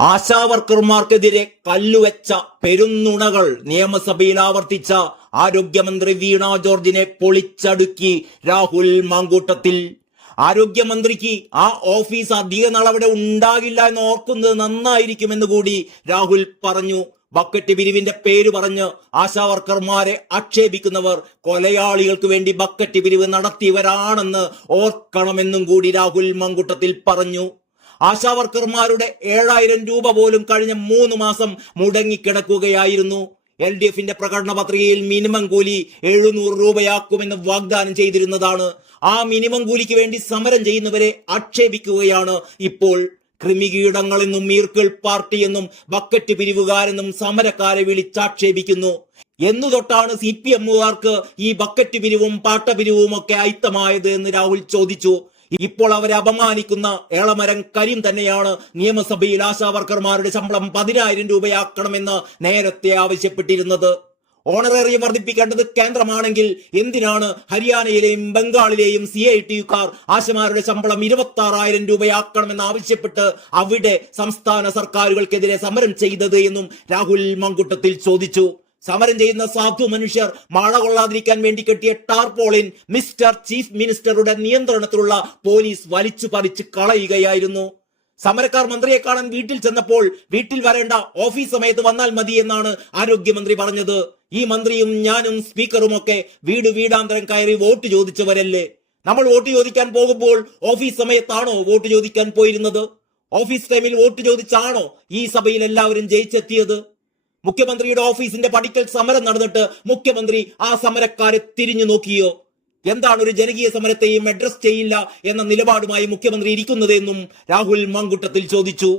ആശാവർക്കർമാർക്കെതിരെ കല്ലുവെച്ച പെരുന്നുണകൾ നിയമസഭയിൽ ആവർത്തിച്ച ആരോഗ്യമന്ത്രി വീണ ജോർജിനെ പൊളിച്ചടുക്കി രാഹുൽ മാങ്കൂട്ടത്തിൽ. ആരോഗ്യമന്ത്രിക്ക് ആ ഓഫീസ് അധിക നാൾ അവിടെ ഉണ്ടാകില്ല എന്ന് ഓർക്കുന്നത് നന്നായിരിക്കുമെന്ന് കൂടി രാഹുൽ പറഞ്ഞു. ബക്കറ്റ് പിരിവിന്റെ പേര് പറഞ്ഞ് ആശാവർക്കർമാരെ ആക്ഷേപിക്കുന്നവർ കൊലയാളികൾക്ക് വേണ്ടി ബക്കറ്റ് പിരിവ് നടത്തിയവരാണെന്ന് ഓർക്കണമെന്നും കൂടി രാഹുൽ മാങ്കൂട്ടത്തിൽ പറഞ്ഞു. ആശാവർക്കർമാരുടെ 7000 രൂപ പോലും കഴിഞ്ഞ 3 മാസം മുടങ്ങിക്കിടക്കുകയായിരുന്നു. LDFന്റെ പ്രകടന പത്രികയിൽ മിനിമം കൂലി 700 രൂപയാക്കുമെന്ന് വാഗ്ദാനം ചെയ്തിരുന്നതാണ്. ആ മിനിമം കൂലിക്ക് വേണ്ടി സമരം ചെയ്യുന്നവരെ ആക്ഷേപിക്കുകയാണ് ഇപ്പോൾ. കൃമികീടങ്ങളെന്നും മീർക്കിൾ പാർട്ടി എന്നും ബക്കറ്റ് പിരിവുകാരെന്നും സമരക്കാരെ വിളിച്ചാക്ഷേപിക്കുന്നു. എന്നു തൊട്ടാണ് CPMകാർക്ക് ഈ ബക്കറ്റ് പിരിവും പാട്ടപിരിവും ഒക്കെ അയിത്തമായത് എന്ന് രാഹുൽ ചോദിച്ചു. ഇപ്പോൾ അവരെ അപമാനിക്കുന്ന ഏളമരം കരീം തന്നെയാണ് നിയമസഭയിൽ ആശാവർക്കർമാരുടെ ശമ്പളം 10000 രൂപയാക്കണമെന്ന് നേരത്തെ ആവശ്യപ്പെട്ടിരുന്നത്. ഓണറേറിയം വർദ്ധിപ്പിക്കേണ്ടത് കേന്ദ്രമാണെങ്കിൽ എന്തിനാണ് ഹരിയാനയിലെയും ബംഗാളിലെയും CITUക്കാർ ആശമാരുടെ ശമ്പളം 26000 രൂപയാക്കണമെന്ന് ആവശ്യപ്പെട്ട് അവിടെ സംസ്ഥാന സർക്കാരുകൾക്കെതിരെ സമരം ചെയ്തത് എന്നും രാഹുൽ മാങ്കൂട്ടത്തിൽ ചോദിച്ചു. സമരം ചെയ്യുന്ന സാധു മനുഷ്യർ മഴ കൊള്ളാതിരിക്കാൻ വേണ്ടി കെട്ടിയ ടാർപോളിൻ മിസ്റ്റർ ചീഫ് മിനിസ്റ്ററുടെ നിയന്ത്രണത്തിലുള്ള പോലീസ് വലിച്ചു പറിച്ച് കളയുകയായിരുന്നു. സമരക്കാർ മന്ത്രിയെ കാണാൻ വീട്ടിൽ ചെന്നപ്പോൾ വീട്ടിൽ വരേണ്ട ഓഫീസ് സമയത്ത് വന്നാൽ മതി എന്നാണ് ആരോഗ്യമന്ത്രി പറഞ്ഞത്. ഈ മന്ത്രിയും ഞാനും സ്പീക്കറും ഒക്കെ വീടാന്തരം കയറി വോട്ട് ചോദിച്ചവരല്ലേ? നമ്മൾ വോട്ട് ചോദിക്കാൻ പോകുമ്പോൾ ഓഫീസ് സമയത്താണോ വോട്ട് ചോദിക്കാൻ പോയിരുന്നത്? ഓഫീസ് ടൈമിൽ വോട്ട് ചോദിച്ചാണോ ഈ സഭയിൽ എല്ലാവരും ജയിച്ചെത്തിയത്? മുഖ്യമന്ത്രിയുടെ ഓഫീസിന്റെ പടിക്കൽ സമരം നടന്നിട്ട് മുഖ്യമന്ത്രി ആ സമരക്കാരെ തിരിഞ്ഞു നോക്കിയോ? എന്താണ് ഒരു ജനകീയ സമരത്തെയും അഡ്രസ് ചെയ്യില്ല എന്ന നിലപാടുമായി മുഖ്യമന്ത്രി ഇരിക്കുന്നതെന്നും രാഹുൽ മാങ്കൂട്ടത്തിൽ ചോദിച്ചു.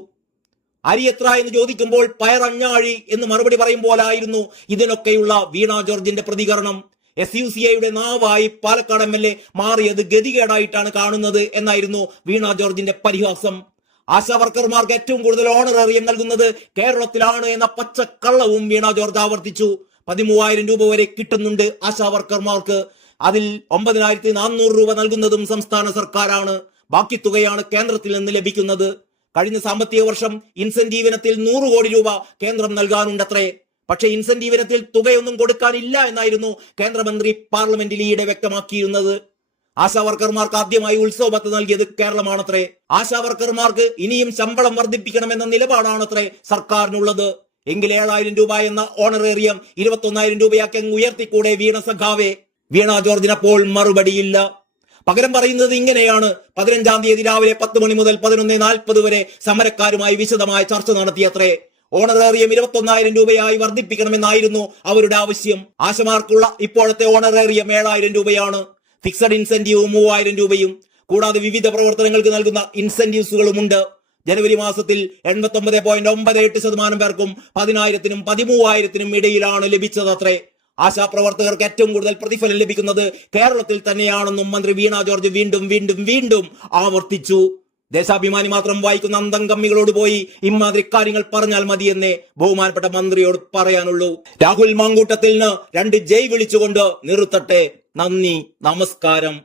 അരി എത്ര എന്ന് ചോദിക്കുമ്പോൾ പയറഞ്ഞാഴി എന്ന് മറുപടി പറയുമ്പോലായിരുന്നു ഇതിനൊക്കെയുള്ള വീണ ജോർജിന്റെ പ്രതികരണം. SUCIയുടെ നാവായി പാലക്കാട് MLA മാറിയത് ഗതികേടായിട്ടാണ് കാണുന്നത് എന്നായിരുന്നു വീണ ജോർജിന്റെ പരിഹാസം. ആശാവർക്കർമാർക്ക് ഏറ്റവും കൂടുതൽ ഓണറേറിയം നൽകുന്നത് കേരളത്തിലാണ് എന്ന പച്ചക്കള്ളവും വീണ ജോർജ് ആവർത്തിച്ചു. 13000 രൂപ വരെ കിട്ടുന്നുണ്ട് ആശാവർക്കർമാർക്ക്. അതിൽ 9400 രൂപ നൽകുന്നതും സംസ്ഥാന സർക്കാരാണ്. ബാക്കി തുകയാണ് കേന്ദ്രത്തിൽ നിന്ന് ലഭിക്കുന്നത്. കഴിഞ്ഞ സാമ്പത്തിക വർഷം ഇൻസെന്റീവ് ഇനത്തിൽ 100 കോടി രൂപ കേന്ദ്രം നൽകാനുണ്ടത്രേ. പക്ഷേ ഇൻസെന്റീവ് ഇനത്തിൽ തുകയൊന്നും കൊടുക്കാനില്ല എന്നായിരുന്നു കേന്ദ്രമന്ത്രി പാർലമെന്റിൽ ഈയിടെ വ്യക്തമാക്കിയിരുന്നത്. ആശാവർക്കർമാർക്ക് ആദ്യമായി ഉത്സവബത്ത് നൽകിയത് കേരളമാണത്രേ. ആശാവർക്കർമാർക്ക് ഇനിയും ശമ്പളം വർദ്ധിപ്പിക്കണമെന്ന നിലപാടാണത്രേ സർക്കാരിനുള്ളത്. എങ്കിൽ 7000 രൂപ എന്ന ഓണറേറിയം 21000 രൂപയാക്കി ഉയർത്തിക്കൂടെ വീണ സഖാവേ? വീണ ജോർജിനപ്പോൾ മറുപടിയില്ല. പകരം പറയുന്നത് ഇങ്ങനെയാണ്. 15-ാം തീയതി രാവിലെ 10 മണി മുതൽ 11:40 വരെ സമരക്കാരുമായി വിശദമായ ചർച്ച നടത്തിയത്രേ. ഓണറേറിയം 21000 രൂപയായി വർദ്ധിപ്പിക്കണമെന്നായിരുന്നു അവരുടെ ആവശ്യം. ആശമാർക്കുള്ള ഇപ്പോഴത്തെ ഓണറേറിയം 7000 രൂപയാണ്. ഫിക്സഡ് ഇൻസെന്റീവ് 3000 രൂപയും കൂടാതെ വിവിധ പ്രവർത്തനങ്ങൾക്ക് നൽകുന്ന ഇൻസെന്റീവ്സുകളുമുണ്ട്. ജനുവരി മാസത്തിൽ 89.98% പേർക്കും 10000-നും 13000-നും ഇടയിലാണ് ലഭിച്ചതത്രേ. ആശാപ്രവർത്തകർക്ക് ഏറ്റവും കൂടുതൽ പ്രതിഫലം ലഭിക്കുന്നത് കേരളത്തിൽ തന്നെയാണെന്നും മന്ത്രി വീണ ജോർജ് വീണ്ടും ആവർത്തിച്ചു. ദേശാഭിമാനി മാത്രം വായിക്കുന്ന അന്തം കമ്മികളോട് പോയി ഇമാതിരി കാര്യങ്ങൾ പറഞ്ഞാൽ മതിയെന്നേ ബഹുമാനപ്പെട്ട മന്ത്രിയോട് പറയാനുള്ളൂ. രാഹുൽ മാങ്കൂട്ടത്തിന് 2 ജയ് വിളിച്ചുകൊണ്ട് നിർത്തട്ടെ. നന്ദി, നമസ്കാരം.